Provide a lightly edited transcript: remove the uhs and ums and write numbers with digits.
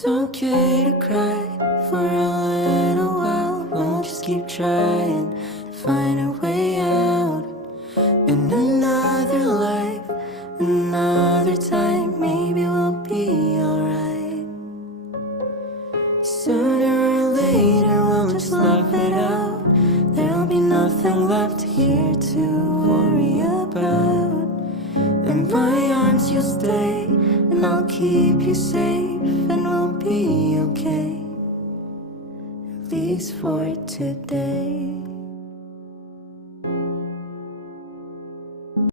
It's okay to cry for a little while. We'll just keep trying to find a way out. In another life, another time, maybe we'll be alright. Sooner or later, we'll just laugh it out. There'll be nothing left here to worry about. In my arms you'll stay, and I'll keep you safe, and we'll be okay, at least for today.